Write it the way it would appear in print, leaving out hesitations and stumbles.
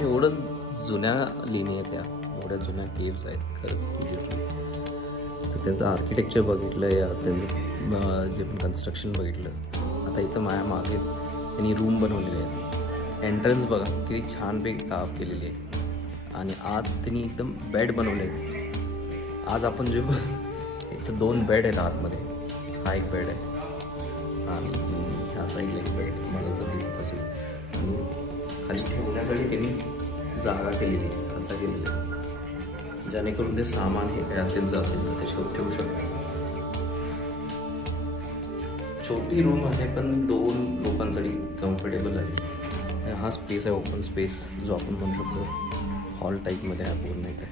एवढं जुन्या लेणी आहेत त्या, एवढ्या जुन्या केव्स आहेत खरंच सिरियसली. सो त्यांचं आर्किटेक्चर बघितलं या त्यांचं जे पण कन्स्ट्रक्शन बघितलं. आता इथं माझ्या मागे त्यांनी रूम बनवलेले आहेत. एंट्रन्स बघा किती छानपैकी काम केलेली आहे. आणि आत त्यांनी एकदम बेड बनवले आहेत. आज आपण जे इथं 2 बेड आहेत आतमध्ये. हा एक बेड आहे आणि ह्या साईडला एक बेड मला जर दिसत असेल. आणि खाली ठेवण्यासाठी त्यांनी जागा केलेली आहे, खाचा केलेली आहे, जेणेकरून ते सामान हे काय त्यांचं असेल तर त्याच्यावर ठेवू शकतो. छोटी रूम आहे पण 2 लोकांसाठी कम्फर्टेबल आहे. हा स्पेस आहे, ओपन स्पेस, जो आपण म्हणू शकतो हॉल टाईपमध्ये आहे पूर्ण. इथे